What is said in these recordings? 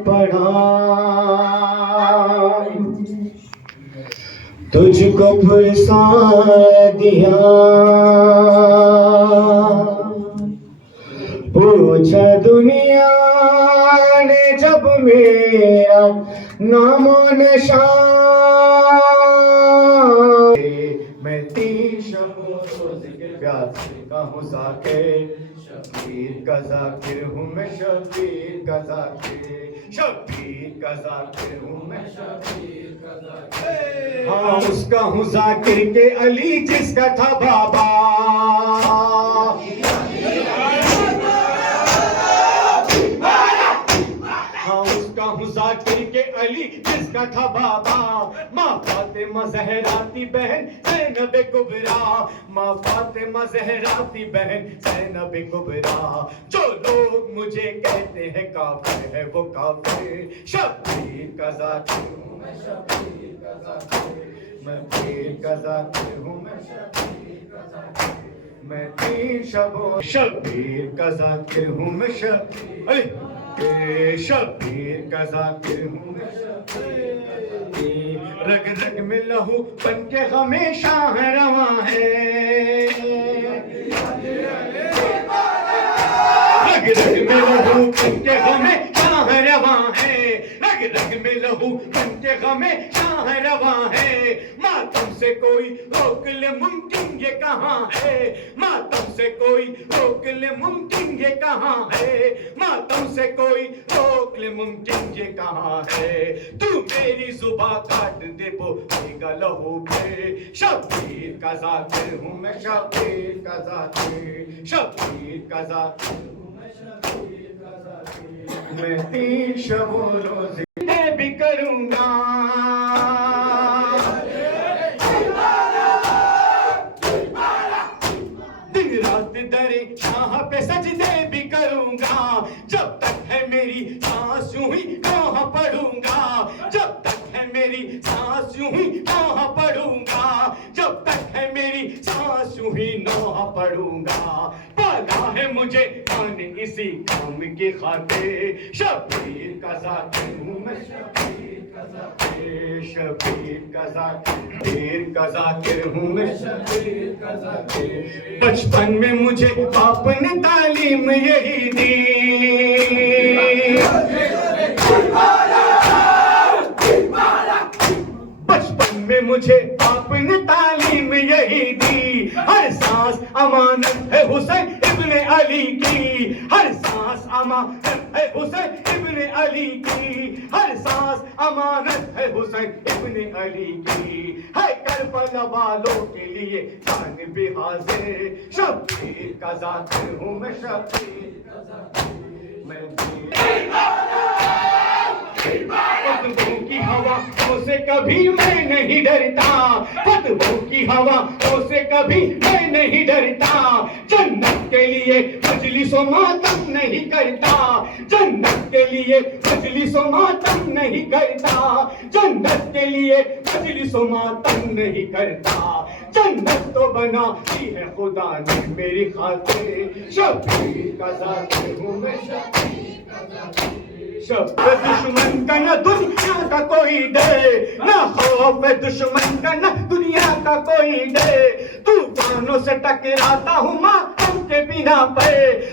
पढ़ा तुझको फुर्सा दिया, पूछा दुनिया ने जब मेरा नामो निशान। मैं तीन शब्दों का हूँ जाकिर, शबीर का जाकिर हूँ मैं, शबीर का जाकिर, शबीर का जाकिर हूँ मैं, शबीर का जाकिर। हाँ उसका हूँ जाकिर के अली जिसका था बाबा, जाकिर के अली जिसका था बाबा। माँ फातिमा ज़हराती बहन ज़ैनब कुबरा, माँ फातिमा ज़हराती बहन ज़ैनब कुबरा। जो लोग मुझे कहते हैं काफिर है वो काफिर। शबीर का जाकिर हूँ मैं, शबीर का जाकिर, मैं पीर का जाकिर हूँ मैं, शबीर का जाकिर। मैं तीन शबों शबीर का जाकिर हूँ मैं, शबीर का जाकिर हूँ मैं, रग रग में लहू बन के हमेशा है रवां है, रग रग में लहू बन के हमेशा है रवां है, रग रग में लहू बन के हमेशा है रवां है। मातम से कोई रोक ले मुमकिन ये कहाँ है, मातम से कोई रोक ले मुमकिन ये कहाँ है, मातम से कोई रोक ले मुमकिन ये कहाँ है। तू मेरी जुबां काट दे बोलेगा लहू पे। शबीर का जाकिर हूँ मैं, शबीर का जाकिर, शबीर का जाकिर हूँ मैं, शबीर का जाकिर। मैं तीन शबों रोज़े भी करूँगा, दिन रात दरे शाह पे सजदे भी करूँगा। जब तक है मेरी सांस यूं ही कहाँ पढ़ूंगा, जब तक है मेरी सांस यूं ही कहाँ पढ़ूंगा, जब तक है मेरी सांस यूं ही नौहा पढ़ूंगा। पाला है मुझे खाने इसी काम की खातिर। शबीर का जाकिर हूँ मैं, शबीर का जाकिर, शबीर का जाकिर का जाकिर हूँ मैं, शबीर का जाकिर। बचपन में मुझे बाप ने तालीम यही दी, बचपन में मुझे बाप ने तालीम यही दी। हर सांस अमानत है हुसैन इब्ने अली की, हर सांस अमानत है हुसैन इब्ने अली की, हर सांस अमानत है हुसैन इब्ने अली की। है करबला वालों के लिए जान भी हाजिर। शबीर का जाकिर हूँ मैं, शबीर का जाकिर, मैं फतवों की हवाओं से कभी मैं नहीं डरता, फतवों की हवाओं से कभी मैं नहीं डरता। जन्नत के लिए मजलिसो मातम नहीं करता, जन्नत के लिए मजलिसो मातम नहीं करता, जन्नत के लिए मजलिसो मातम नहीं करता। जन्नत तो बनाती है खुदा ने मेरी खातिर। शबीर का जाकिर हूँ मैं, शबीर का जाकिर, शब्द दुश्मन का न दुनिया का कोई दे, ना खौफ दुश्मन का न दुनिया का कोई दे। तूफानों से टकराता हूँ मातम के बिना पे,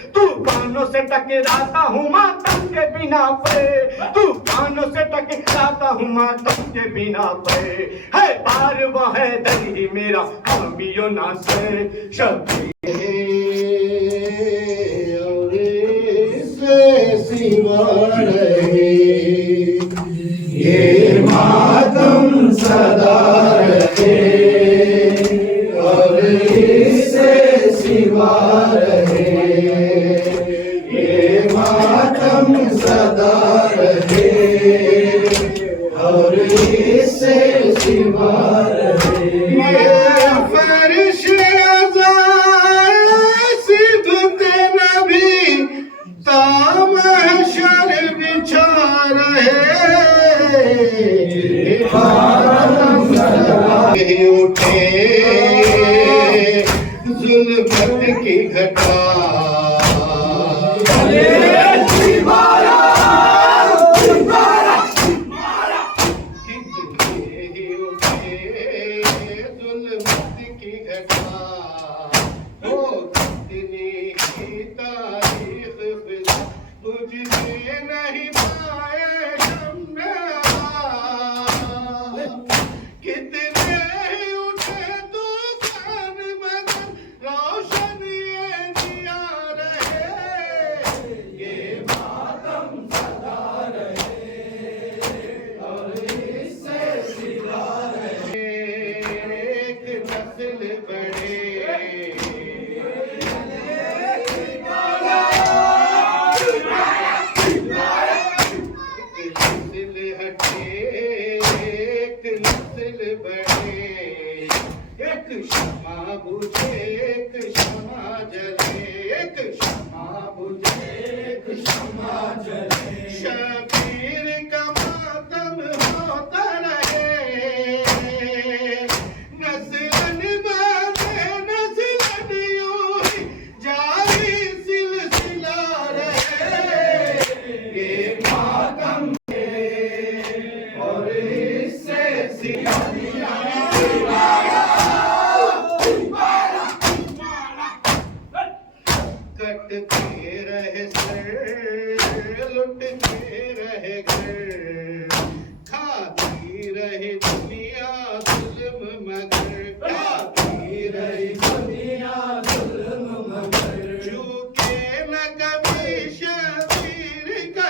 तूफानों से टकराता हूँ मातम के बिना पे, तूफानों से टकराता हूँ मातम के बिना पे। है पार वह है दरी मेरा कामियो ना से। शबीर सिवा रहे ये मातम सदा रहे, और इससे सिवा रहे ये मातम सदा रहे, और इससे सिवा रहे। ये फर्श महशर बिछा रहे, उठे जुल्मत की घटा जुल्मत की घटा हो कितनी की तारीख तुझसे नहीं पाए हमने कितने उठे तूफान मगर रोशन ये दिया रहे ये मातम सदा रहे और इससे सिला रहे एक नस्ल बड़े एक क्षमा बुझे एक क्षमा जले एक क्षमा बुझे एक क्षमा जले शबीर का मातम होता रहे नस्लन बांधे नस्लन यूं ही जारी सिलसिला रहे ये मातम और इससे सिला कटते रहे सर लुटते रहे घर खाती रहे दुनिया जुल्म मगर खाती रही दुनिया जुल्म मगर झुके न कभी शबीर का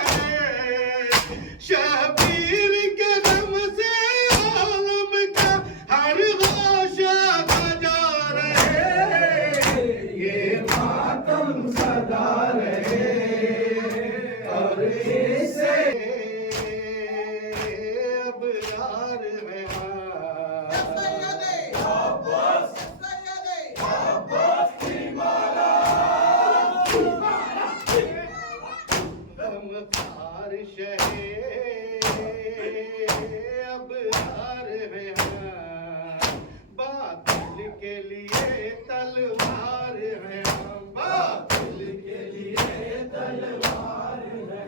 शबीर के दम से आलम का हर गोशा बजा रहे ये मातम सदा रहे और इससे अब यार है हम बारिश है अब यार है बातिल के लिए तलवार है बातिल के लिए तलवार है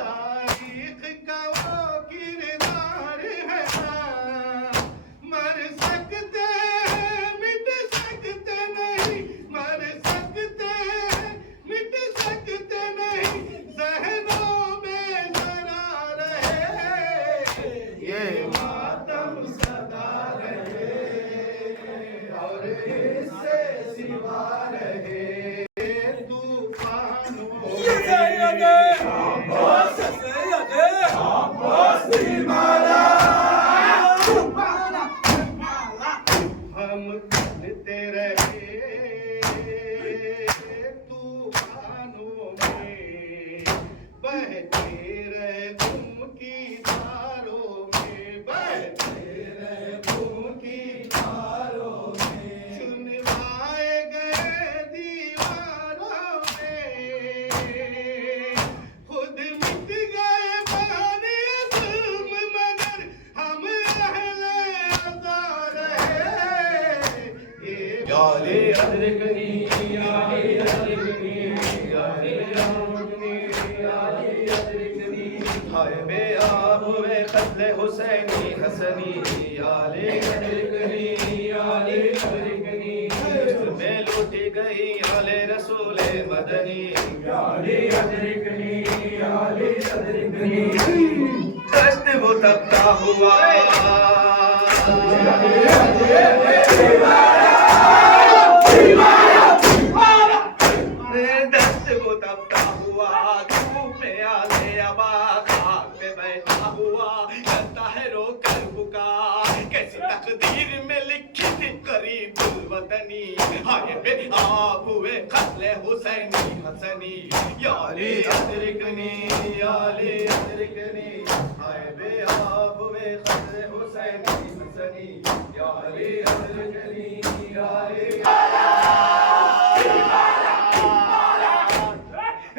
तारीख का वो किरदार है मर सकते हैं मिट सकते नहीं मर सकते हैं मिट सकते नहीं ज़हनों में जरा रहे ये मातम सदा रहे और इससे सिवा रहे तूफानों हम बनते रहे तूफानों में बहते रहे तुम की धारों में बहते रहे तुम की धारों में चुनवाए गए दीवारों में खुद मिट गए पानी जुल्म मगर हम अहले अज़ा रहे याले अदरकनी याले अदरकनी याले अदरकनी याले अदरकनी हाय बे आप वे क़त्ल हुसैनी हसनी याले अदरकनी याले अदरकनी में लूटी गई याले रसूल मदनी याले अदरकनी याले अदरकनी दस्त वो तपता हुआ दस्त वो तपता हुआ धूप में आले अबा खाक पे बैठा हुआ करता है रोकर पुकार कैसी तकदीर में लिखी थी करीब वतनी हाय बे आप हुए क़त्ल हुसैनी हसनी याले अदरकनी याले अदरकनी हाय बे आप हुए क़त्ल हुसैनी हसनी याले अदरकनी याले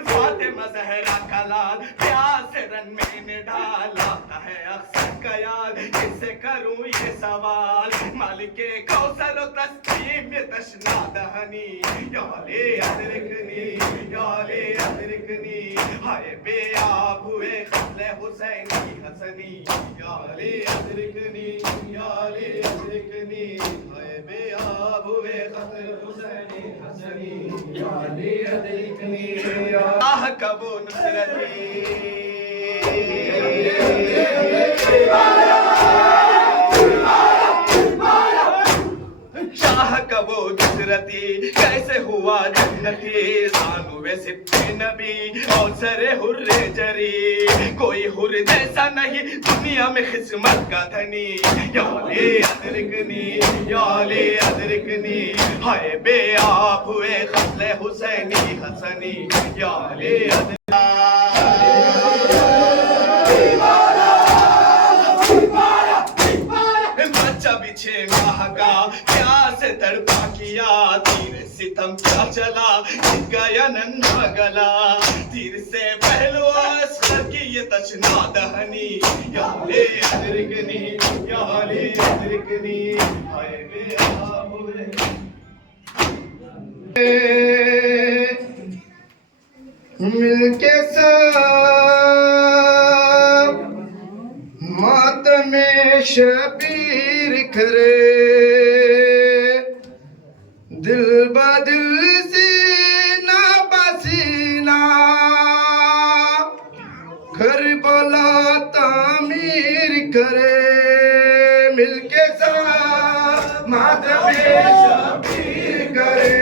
फातिमा ज़हरा का लाल प्यास रन में डाला है अक्सर का यार किसे करूं ये सवाल मालिके कौसर व तस्कीम ये तशना दहनी याले अदरकनी याले अदरकनी हाय बेआब हुए खत्ले हुसैनी हसनी याले अदरकनी याले अदरकनी हाय बेआब हुए खत्ले हुसैनी हसनी याले अदरकनी आह कबो नुसरती शाह कबो नुसरती कैसे हुआ जन्नती सानुवे सिप्पे नबी और सरे हुर्रे जरी कोई हुर जैसा नहीं दुनिया में किस्मत का धनी याले अदरकनी याले अदरकनी हाय बेआब हुए खत्ले हुसैनी हसनी याले बच्चा बिछे माह का प्यास तड़पा किया तीर सितम क्या चला गया नन्हा गला तीर से पहलू असर की ये तशना दहनी याले अदरकनी याले अदरकनी हाय बेआब हुए मिलके सब मातमे शबीर करे दिल बदिल सीना पसीना घर बोला तामीर करे मिलके सब मातमे शबीर करे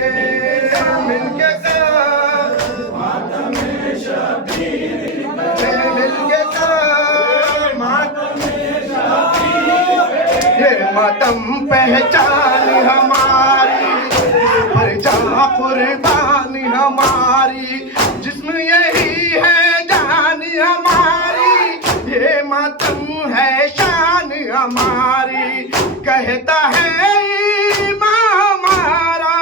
मिलके सब मातमे शबीर करे मिलके सब ये मातम पहचान हमारी पर जा कुर्बानी हमारी जिस्म यही है जान हमारी ये मातम है शान हमारी कहता है ईमां हमारा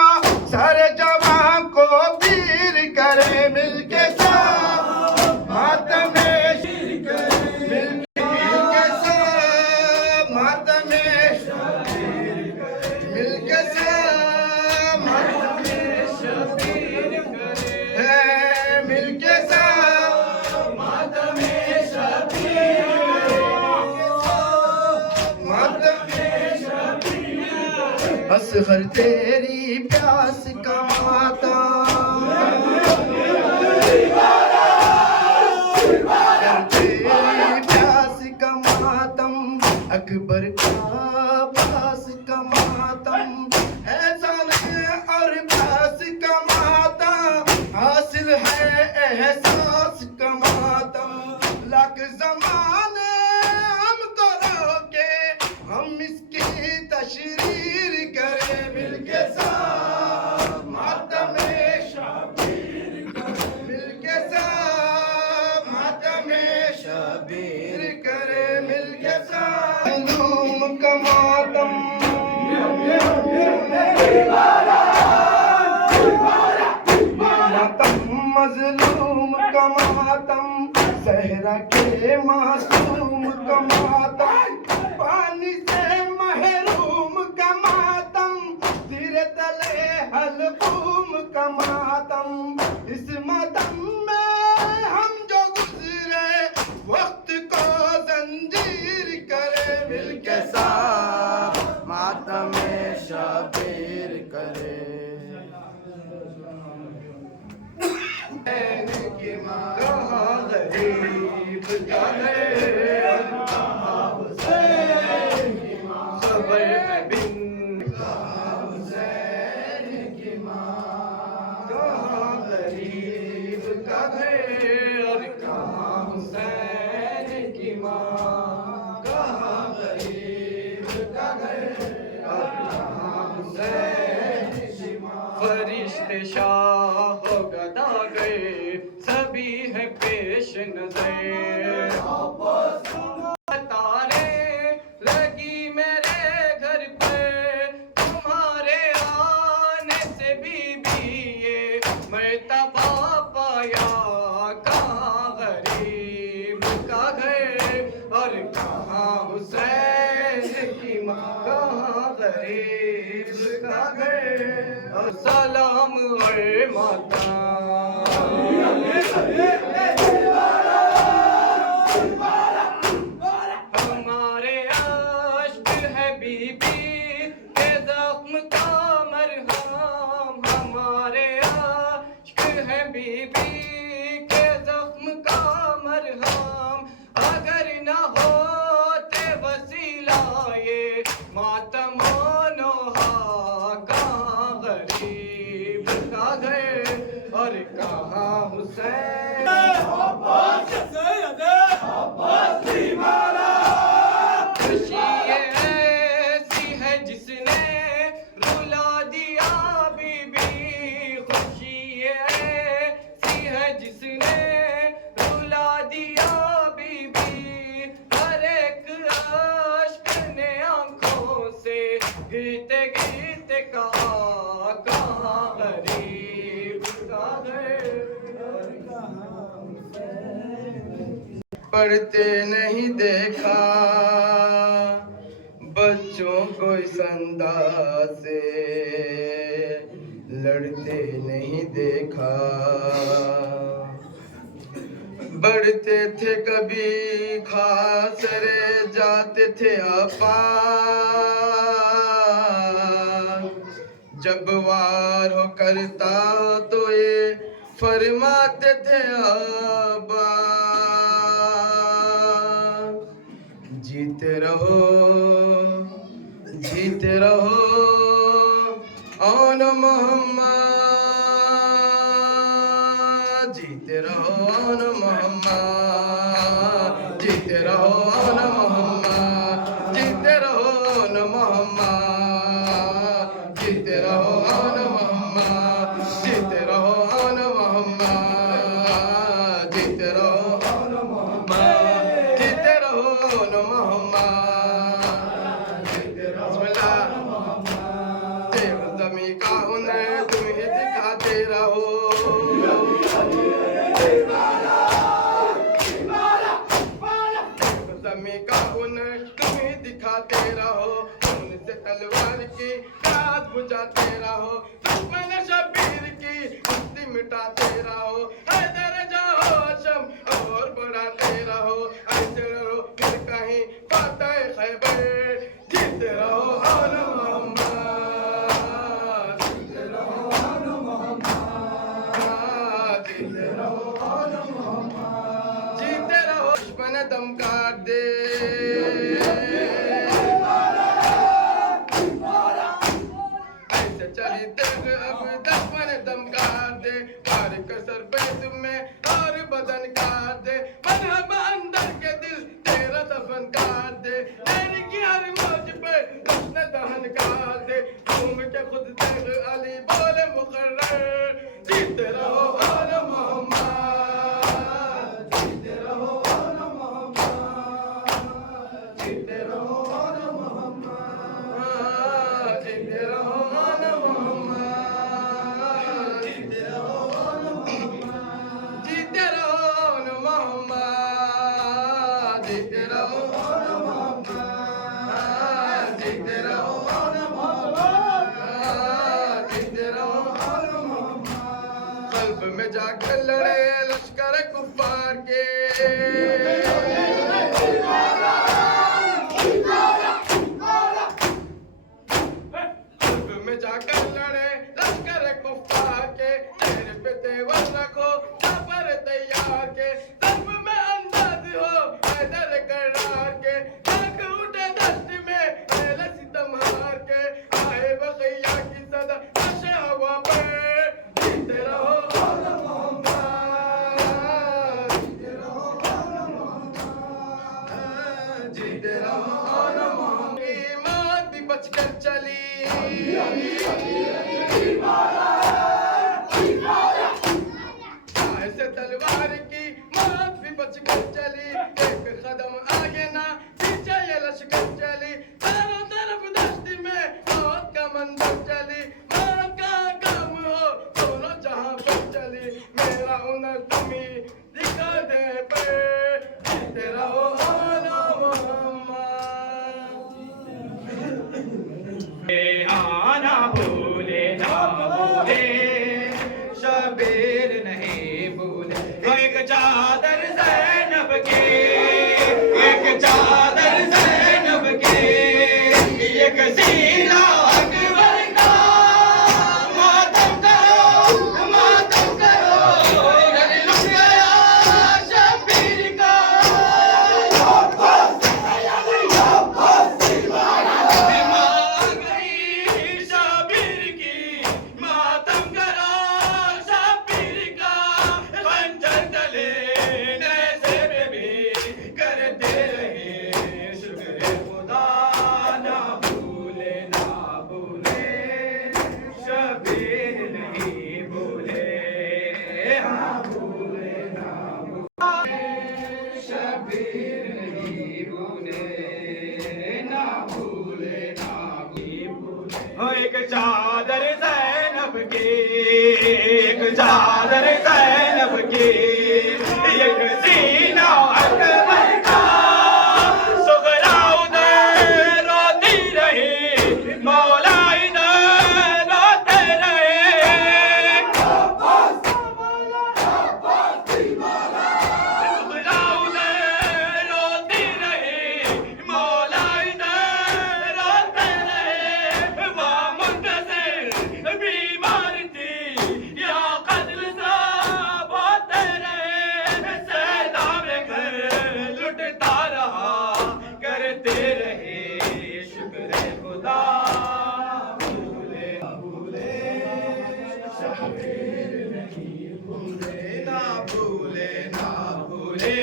सर जवां को पीर करे मिलके सब मातम असगर तेरी प्यास का माता तेरी प्यास का मातम अकबर का पास का मातम एहसान और प्यास का मातम हासिल है एहसास का मातम लाख ज़माने हमको रोके हम इसकी तशरीर करे मिलके साथ मातमे शबीर मिलके साथ मातमे शबीर करे मिलके साथ मजलूम का मातम मजलूम का मातम सहरा के मासूम का मातम पानी से महरूम का मातम सिर तले हलकूम का मातम इस मातम में हम जो गुजरे वक्त को जंजीर करे मिलके साथ मातमे शबीर करे कहाँ गरीब का कहाँ हुसैन की माँ सबर में बिन कहाँ हुसैन की माँ कहाँ गरीब का घर और कहाँ हुसैन की माँ कहाँ गरीब का घर और कहाँ हुसैन की माँ फरिश्ते शाह हो गदा गए सभी है पेश नजर तारे लगी मेरे घर पे तुम्हारे आने से बीबी ये मर्तबा पाया कहाँ गरीब का घर और कहाँ हुसैन की माँ कहाँ गरीब का घर और सलाम और माता। हमारे आश्क है बीबी के जख्म का मरहम, हमारे आश्क है बीबी के जख्म का मरहम। अगर न होते वसीला ये मातम नोहा, कहाँ गरीब का घर और कहाँ हुसैन। खुशी ऐसी है जिसने रुला दिया बीबी, खुशी ऐसी है जिसने रुला दिया बीबी। हर एक अश्क ने आंखों से गिरते गिरते कहा, कहाँ गरीब का घर और कहाँ हुसैन। पढ़ते नहीं देखा बच्चों को इस अंदाज से, लड़ते नहीं देखा। बढ़ते थे कभी खास रे जाते थे आपा, जब वार हो करता तो ये फरमाते थे आबा। जीते रहो जीते रहो ओन मोहम्मद, जीते रहो ओन मोहम्मद, जीते रहो ओन मोहम्मद, जीते रहो ओन मोहम्मद, जीते रहो ओन मोहम्मद, जीते रहो ओन मोहम्मद, जीते रहो ओन मोहम्मद, जीते रहो ओन मोहम्मद, जीते रहो बिस्मिल्लाह। देव जमी का हुनर तुम्हें दिखाते रहो, जमी का हुनर तुम्हें दिखाते रहो, उनसे तलवार की राज बुझाते रहो, दुश्मन शबीर की हस्ती मिटाते रहो, हैदर जाओ शम और बढ़ाते रहो, ऐसे रहो फिर कहीं फातह खैबर, जीते रहो ओन मोहम्मद, जीते रहो ओन मोहम्मद, जीते रहो ओन मोहम्मद, जीते रहो। दुश्मन दम काट दे ऐसे चली देख अब दुश्मन दम काट दे, मार कर सर पे तुम्हें और बदन काट दे, मरहब अंदर के दिल तेरा दफन काट दे, तेरी की हर मौज पे उसने दहन काट दे, घूम के खुद देख अली बोले मुकर्रर, जीते रहो ओन मोहम्मद, जीते रहो ओन मोहम्मद, जीते रहो ओन मोहम्मद, जीते रहो ओन मोहम्मद, जीते रहो ओन मोहम्मद, जीते रहो ओन मोहम्मद, जीते रहो ओन मोहम्मद, जीते रहो ओन मोहम्मद, जीते रहो ओन मोहम्मद। कल्ब में जाकर लड़े लश्कर कुफ्फार के, कल्ब में जाकर लड़े लश्कर कुफ्फार के, चेहरे पे तेवर रखो जाफर तैयार के, तब में अंदाज हो हैदर करार के, आंख उठे दस्त में पहले सितम हार के, आए बखैया की सदा नशे हवा पर, जीते रहो ओन मोहम्मद, जीते रहो ओन मोहम्मद, जीते रहो ओन मोहम्मद। की मौत भी बचकर चली, ऐसे तलवार की मौत भी बचकर चली, एक कदम आगे ना पीछे ये लश्कर चली, चारों तरफ दश्त में मौत का मंदिर चली, मौत का काम हो दोनों जहां पर चली, मेरा हुनर तुम्हें दिखा दे पर, जीते रहो ओन मोहम्मद। एक सीना अकबर का मातम करो लुट गया शबीर का शबीर की मातम करो शबीर का खंजर तले नैज़े पे भी करते रहे शुक्र खुदा ना भूले शबीर नहीं भूले हाँ भूले ना भूले शबीर नहीं भूले ना भूले हो एक चादर ज़ैनब की एक चादर ज़ैनब की एक सीना अकबर का सुगरा उधर रोती रही मौला इधर रोते रहे सुगरा उधर रोती रही मौला इधर रोते रहे वहाँ मुंतज़िर बीमार थी या कत्ल साब होते रहे सैदा में घर लुटता रहा करते रहे शुक्र खुदा भूले शबीर नहीं भूले ना भूले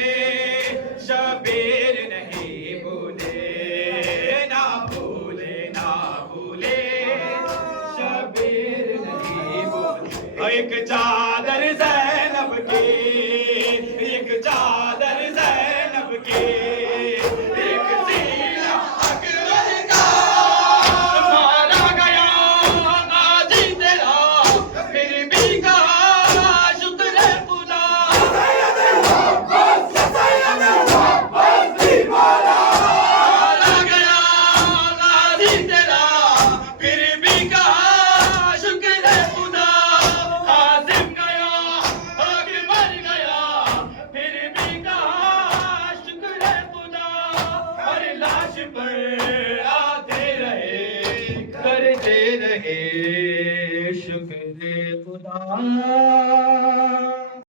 शबीर नहीं भूले ना भूले शबीर नहीं भूले एक चादर